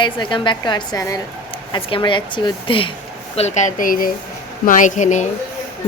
Guys, welcome back to our channel. আজকে আমরা যাচ্ছি ঘুরতে কলকাতাতে। এই যে মা এখানে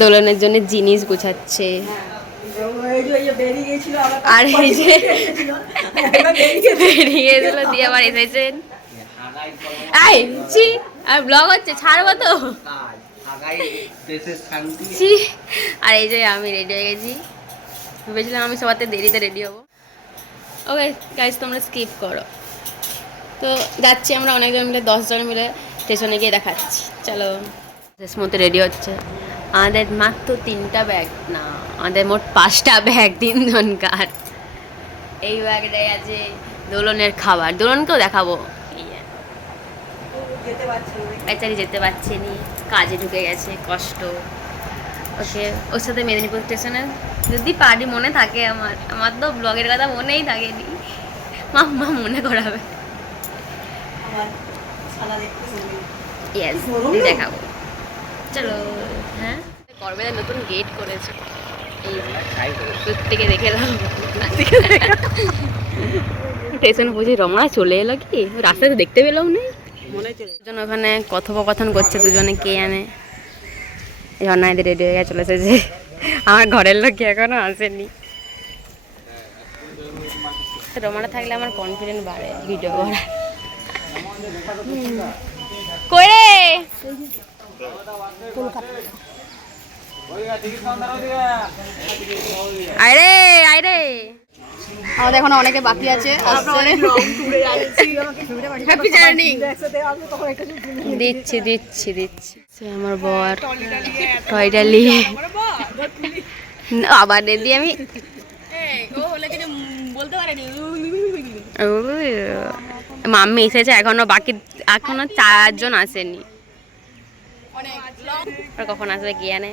দোলনের জন্য জিনিস গুছাচ্ছে, আর এই যে বেরিয়ে গেছিল দিয়ে আবার এসেছেন। আই ছি, আর ব্লগ হচ্ছে, ছাড়বো তো। ছি, আর এই যে আমি রেডি হয়ে গেছি। ভেবেছিলাম আমি সবাতে দেরিতে রেডি হবো। ওকে গাইস, তোমরা স্কিপ করো। তো যাচ্ছি আমরা অনেকজন মিলে, 10 জন মিলে স্টেশনে গিয়ে দেখাচ্ছি। চলো। শেষ মতো রেডি হচ্ছে। আমাদের মাত্র 3টা ব্যাগ, না আমাদের মোট 5টা ব্যাগ, 3 জনকার। এই ব্যাগটাই আছে দোলনের খাবার, দোলনকেও দেখাবো। বেচারি যেতে পারছে নি, কাজে ঢুকে গেছে, কষ্ট। ওকে, ওর সাথে মেদিনীপুর স্টেশনে যদি পারি, মনে থাকে আমার তো ব্লগের কথা মনেই থাকেনি। মা মনে করাবে। দেখাবো, চলো। হ্যাঁ, করবেদার নতুন গেট করেছে, এই দূর থেকে দেখে দাও। স্টেশন বুঝি রমনা চলে এলো, কি রাস্তায় তো দেখতে পেলাম না। দুজন ওখানে কথোপকথন করছে, দুজনে কে আনে। ঝর্ণাইদের রেডি হয়ে চলে এসেছে, আমার ঘরের লোক এখনো আসেনি। রমানা থাকলে আমার কনফিডেন্স বাড়ে ভিডিও করার। করে আরে আরে আমাদের এখনো অনেকে বাকি আছে। দিচ্ছি দিচ্ছি দিচ্ছি। আমার বর টয়টা নিয়ে আবার দিদি আমি মাম্মি এসেছে, এখনো 4 জন আসেনি। কখন আসবে কি জানে।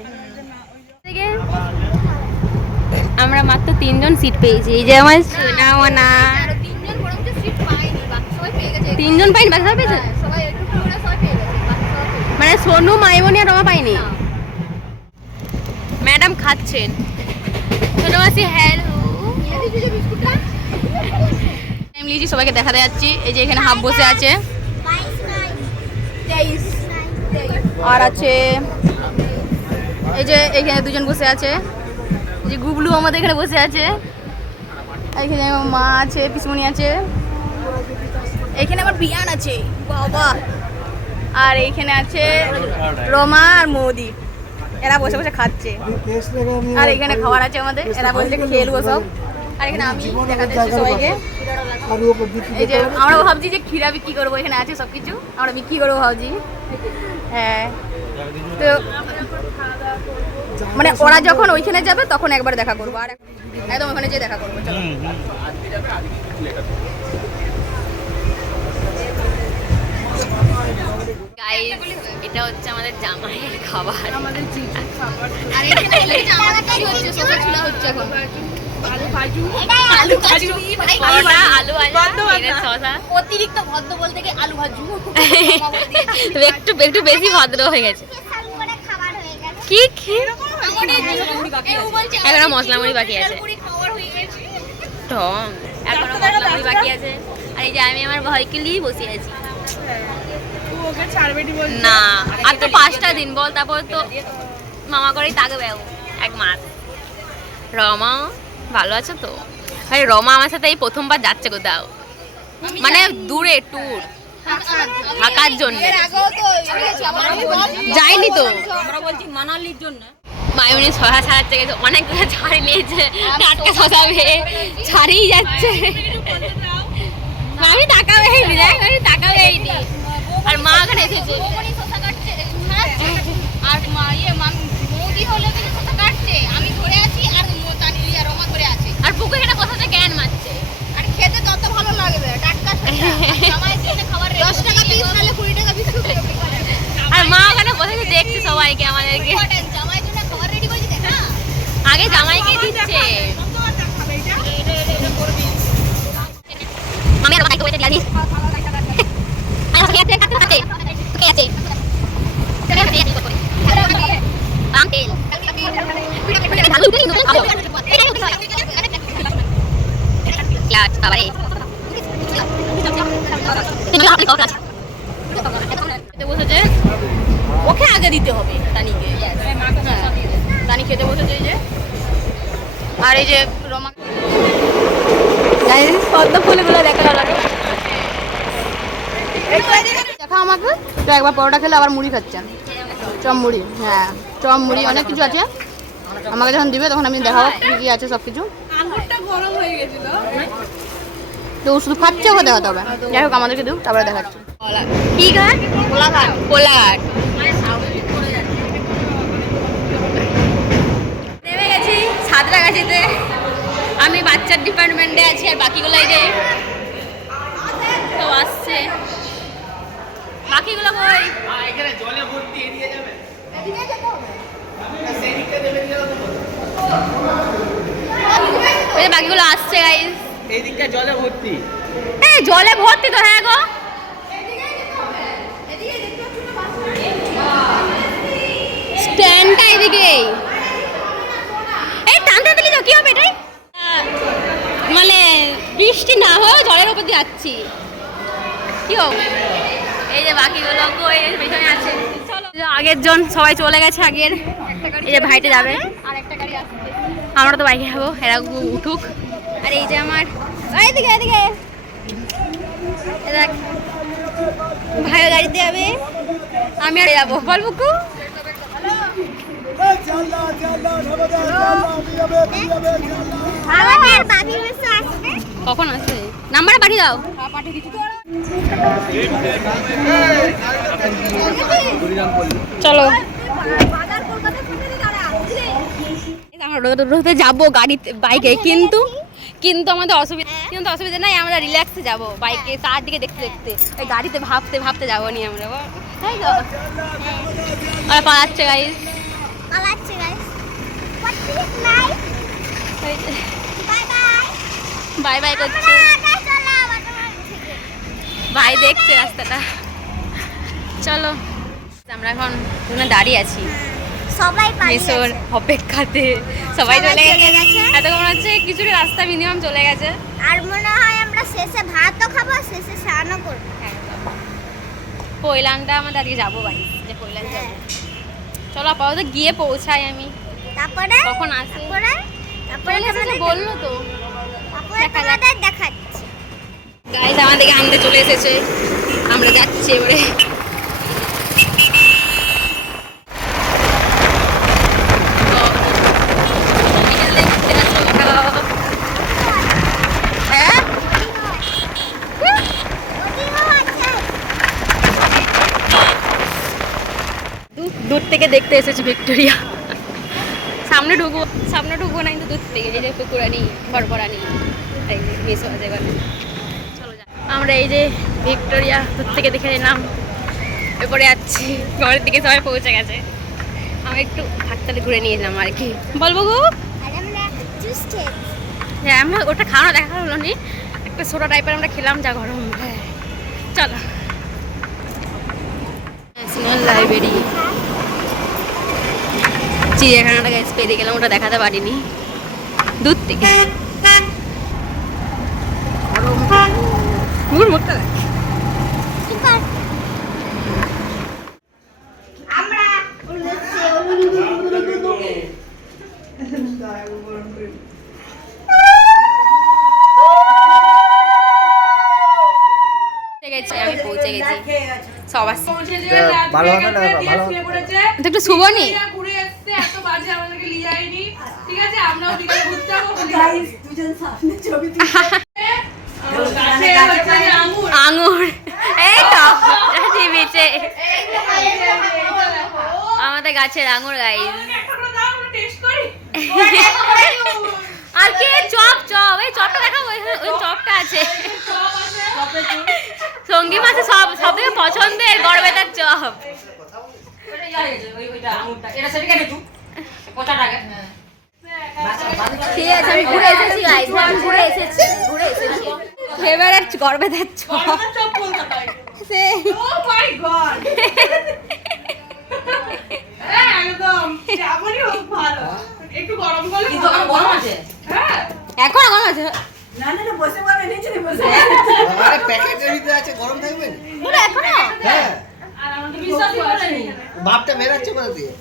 আমরা মাত্র 3 জন সিট পেয়েছি। এই যে আমার সোনা, 3 জন পাইনি, বাকি সবাই পেয়েছে। মানে সোনু, মাইমনি আর রমা পাইনি। ম্যাডাম খাচ্ছেন। সোনু মাসি হ্যালো। সবাইকে দেখাতে যাচ্ছি। এই যে এখানে হাফ বসে আছে, আর আছে এই যে এখানে 2 জন বসে আছে। এই যে গুবলু আমাদের এখানে বসে আছে। এখানে আমার মা আছে, পিসমণি আছে। এখানে আমার বিয়ান আছে, বাবা। আর এইখানে আছে রমা আর মৌদি, এরা বসে বসে খাচ্ছে। আর এখানে খাবার আছে আমাদের, এরা বলছে খেলবো সব। আর এখানে আমি দেখাতে যাচ্ছি সবাইকে। এই যে আমরা ভাবছি যে ক্ষীরা বিক্রি করবো, এখানে আছে সব কিছু, আমরা বিক্রি করবো ভাবছি। হ্যাঁ, তো মানে ওরা যখন ওইখানে যাবে তখন একবার দেখা করবো, আর একদম ওখানে যেয়ে দেখা করবো। চলো। এটা হচ্ছে আমাদের জামাইয়ের খাবার, আমাদের অতিরিক্ত ভদ্র বলতে গিয়ে আলু ভাজু একটু বেশি ভদ্র হয়ে গেছে। কি এখনো মশলা মুড়ি বাকি আছে, এখনো মশলা মুড়ি বাকি আছে। আর এই যে আমি আমার ভয়কে নিয়ে বসে আছি। না, আর তো 5টা দিন বল, তারপর তো মামা করেই থাকবে 1 মাস। রমা ভালো আছে তো? আরে রমা আমার সাথে এই প্রথমবার যাচ্ছে কোথাও, মানে দূরে ট্যুর থাকার জন্য। যাইনি তো, আমরা বলছি মানালির জন্য। মায়ুনি শশা ছাড়াচ্ছে, গেছে অনেকগুলো ছাড়ি নিয়েছে, টাটকা শশা পেয়ে ছাড়িয়ে যাচ্ছে। আমি তাকাবেই নি, দেখ আমি তাকাবেই নি। আর মা ওখানে এসেছে, আর মৌদি হলে শশা কাটছে, আমি ধরে আছি, আর রমা ধরে আছে। আর পুকু এখানে বসাতে জ্ঞান মারছে। আর খেতে তত ভালো লাগবে, টাটকা শশা। জামাইয়ের জন্য খাবার 10 টাকা পিস, নালে 20 টাকা পিস। আর মা ওখানে বসে দেখছে সবাইকে, আমাদেরকে। জামাইয়ের জন্য খাবার রেডি করেছি, দেখ না, আগে জামাইকে দিচ্ছে। আমি আর ভাইকে বসে দিলাম। বসেছে, ওকে আগে দিতে হবে তানিকে। তানি খেতে বসেছে এই যে। আর এই যে রমা পদ্ম ফুলগুলো দেখা দেখা আমাকে তো একবার পরোটা খেলে আবার মুড়ি খাচ্ছেন, চপ মুড়ি। হ্যাঁ চপ মুড়ি অনেক কিছু আছে, আমাকে যখন দিবে তখন আমি দেখাবো কি কি আছে সব কিছু। তো শুধু খাচ্ছে ওকে দেখাতে হবে। যাই হোক আমাদেরকে দিও তারপরে দেখাচ্ছি। কি ঘাট? কোলাঘাট। কোলাঘাট নেমে গেছি সাঁতরাগাছিতে। আমি বাচ্চার ডিপার্টমেন্টে আছি আর বাকিগুলো এই যে তো আসছে। বাকিগুলো কই? এখানে জলে ভর্তি এদিকে যাবে। এদিকে যেতে হবে। সেই দিকটা দেবে দিও তো। এই বাকিগুলো আসছে গাইস। এই দিকটা জলে ভর্তি। এই জলে ভর্তি তো। হ্যাঁ গো এদিকে যেতে হবে। এদিকে দেখতে পাচ্ছ না স্ট্যান্ডটা এদিকে। এই টানতে দিলি তো কি হবে এটাই? মানে বৃষ্টি না হয় জলের উপর দিয়ে যাচ্ছি কি হবে? এই যে বাকিগুলো কই পেছনে আছে। চলো আগের জন সবাই চলে গেছে। আগের এই যে ভাইটা যাবে আর একটা গাড়ি আসছে। আমরা তো বাইকে যাবো, এরা উঠুক। আর এই যে আমার এদিকে এদিকে দেখ ভাইও গাড়িতে যাবে, আমি আর যাবো। বল বুকু কখন আসবে? নাম্বার পাঠিয়ে দাও। চলো আমরা রোদে যাবো গাড়িতে বাইকে, কিন্তু আমাদের অসুবিধা নাই। আমরা রিল্যাক্সে যাবো বাইকে, তার দিকে দেখতে দেখতে। ওই গাড়িতে ভাবতে ভাবতে যাবো নি আমরা। তাই তো আর পালাচ্ছে গাইস, বাই বাই করছে ভাই, দেখছে রাস্তাটা। চলো আমরা এখন দাঁড়িয়ে আছি সবাই মেসোর অপেক্ষাতে। সবাই চলে গেছে, এত মনে হচ্ছে কিছুটা রাস্তা মিনিমাম চলে গেছে। আর মনে হয় আমরা শেষে ভাতও খাবো, শেষে স্নানও করবো। কৈলানটা আমাদের আজকে যাবো ভাই, যে কৈলান যাবো। চলো আপাতত গিয়ে পৌঁছাই আমি, তারপরে কখন আসে তারপরে বললো তো দেখাচ্ছি। গাইস আমাদেরকে আনতে চলে এসেছে, আমরা যাচ্ছি এবারে। দূর থেকে দেখতে এসেছি ভিক্টোরিয়া। সামনে ঢুকবো না, কিন্তু দূর থেকে এই যে পুকুরানি ঘরপরানি এই যে মিশো আছে এখানে। চলো যা, আমরা এই যে ভিক্টোরিয়া দূর থেকে দেখে নিলাম। এরপরে যাচ্ছি ঘরের দিকে, সবাই পৌঁছে গেছে। আমি একটু হাততালি ঘুরে নিয়েছিলাম আর কি। বলবো গো হ্যাঁ, আমরা ওটা খাওয়ানো দেখা হলো নি, একটা সোডা টাইপের আমরা খেলাম, যা গরম। হ্যাঁ চলো ন্যাশনাল লাইব্রেরি, চিড়িয়াখানাটা গাইস পেরিয়ে গেলাম, ওটা দেখাতে পারিনি দূর থেকে। মুখটা দেখ। আমি পৌঁছে গেছি, সব আসছে। একটু শুভনি আঙুর, এই তো আমাদের গাছের আঙুর গাইস। আর কি চপ এই চপটা দেখাবো, ওই চপটা আছে সঙ্গী মাছে সব থেকে পছন্দের গড়বেতার চপ। ঠিক আছে আমি ঘুরে এসেছি গাইস, আমি ঘুরে এসেছি ফেভারিট গড়বেতার চপ। ও মাই গড একদম যেমনই হোক ভালো, একটু গরম করলে। কিন্তু এখন গরম আছে, হ্যাঁ এখন গরম আছে। আরে প্যাকেটের ভিতরে আছে, গরম থাকবে না? বলে এখনো হ্যাঁ, ভাবটা বেরাচ্ছে কোথা দিয়ে?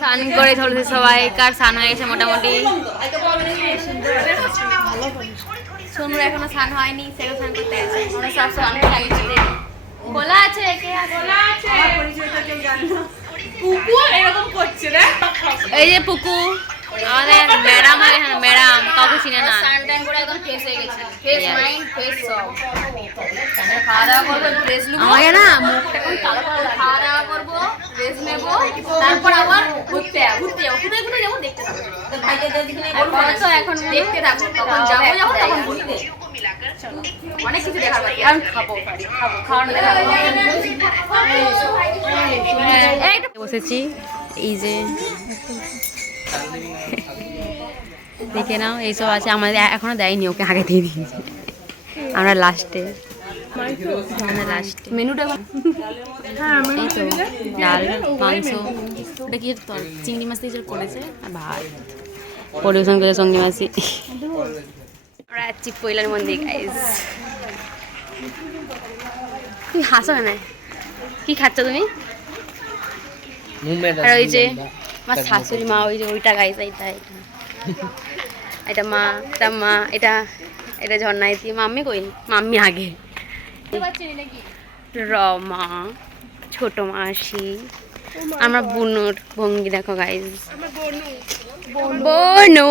স্নান করে চলছে সবাই, কার স্নান হয়ে গেছে মোটামুটি। সোনুর এখনো স্নান হয়নি, সেও স্নান করতে গেছে। আমরা সব স্নান করে আগে চলে এলি। গোলা আছে, কে আছে? এই যে পুকু আমাদের ম্যাডাম হয়, হ্যাঁ ম্যাডাম, কাউকে চিনে না। স্নান টান করে একদম ফ্রেশ হয়ে গেছে, ফ্রেশ মাইন্ড ফ্রেশ সব। খাওয়া দাওয়া করবো, ড্রেস নেবো, আমাকে না মুখটা এখন কালো কালো লাগে। খাওয়া দাওয়া করবো, ড্রেস নেবো, তারপর আবার ঘুরতে যাবো। কোথায় যাবো দেখতে থাকবো। তো এখন দেখতে থাকবো, তখন যাবো তখন ঘুরতে। অনেক কিছু দেখার বাকি, আমি খাবো খাওয়ানো দেখাবো। বসেছি, এই যে দেখে নাও, এইসব আছে আমাদের, এখনো দেয়নি, ওকে আগে দিয়ে দিয়েছি আমরা লাস্টে। মেনুটা এই তো ডাল মাংস, ওটা কি চিংড়ি মাছ দিয়ে করেছে, আর ভাত পরিবেশন করে সঙ্গী মাসি। আমরা যাচ্ছি পৈলার মন্দির গাইজ। তুমি হাসো না, কি খাচ্ছ তুমি? আর ওই যে আমার শাশুড়ি মা, ওই যে ওইটা গাইজ, এইটা এটা মা, এটা ঝর্ণায় দিয়ে মাম্মি কই, মাম্মি আগে, রমা, ছোট মাসি, আমার বোনুর ভঙ্গি দেখো গাইজ, বনু,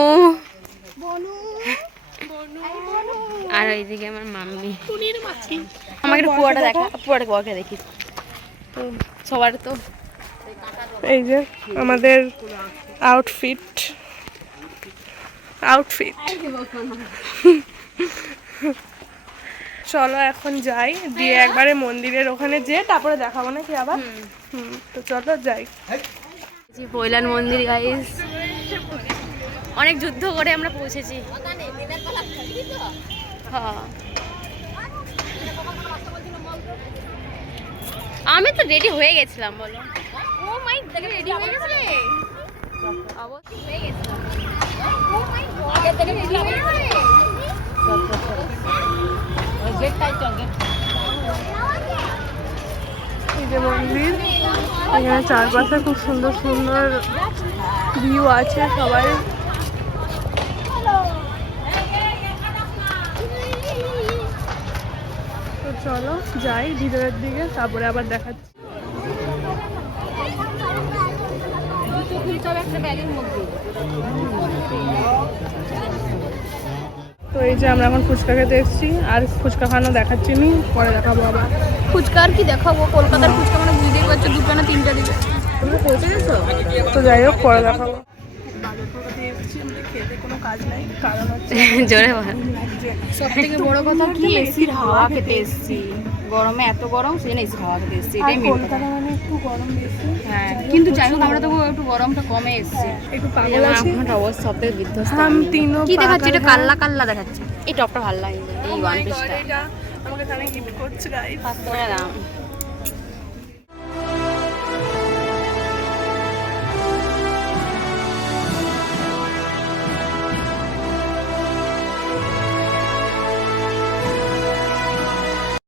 আর ওইদিকে আমার মাম্মি। আমাকে একটু পুয়াটা দেখা, পুয়াটা দেখি তো সবার। তো এই যে আমাদের আউটফিট চলো এখন যাই, দিয়ে একবারে মন্দিরের ওখানে যেয়ে তারপরে দেখাবো নাকি আবার। তো চলো যাই। পৈলান মন্দির গাইস, অনেক যুদ্ধ করে আমরা পৌঁছেছি। হ্যাঁ, আমি তো রেডি হয়ে গেছিলাম, বলো। ও মাই, দেখে রেডি হয়ে গেছিলে? অবশ্যই হয়ে গেছিলাম। ও মাই গড, আগে থেকে রেডি হয়ে গেছিলে? ওই গেটটাই তো গেট। এই যে মন্দির, এখানে চারপাশে খুব সুন্দর সুন্দর ভিউ আছে সবাই। তো চলো যাই ভিতরের দিকে, তারপরে আবার দেখাচ্ছি। তো এই যে আমরা এখন ফুচকা খেতে এসেছি, আর ফুচকা খানো দেখাচ্ছি নি, পরে দেখাবো আবার। ফুচকা আর কি দেখাবো, কলকাতার ফুচকা মানে বুঝতেই পারছো, 2টা না 3টা দিবে। তুমি পৌঁছে গেছো? তো যাই হোক পরে দেখাবো। খেতে কোনো কাজ নাই, কারণ হচ্ছে জোরে বল। সব থেকে বড় কথা কি, এসির হাওয়া খেতে এসেছি। গরমে এত গরম, সেই না এসির হাওয়া খেতে এসেছি, এটাই মেন কথা। কলকাতা মানে একটু গরম বেশি। হ্যাঁ, কিন্তু যাই হোক আমরা তো একটু গরমটা কমে এসেছি। একটু পাগল আছি। আমার অবস্থা সব থেকে বিধ্বস্ত। হাম তিনও কি দেখাচ্ছে এটা? পাগল কাল্লা দেখাচ্ছে। এই টপটা ভালো লাগে, এই ওয়ান পিসটা এটা আমাকে এখানে গিফট করছে গাইস। 500 টাকা দাম।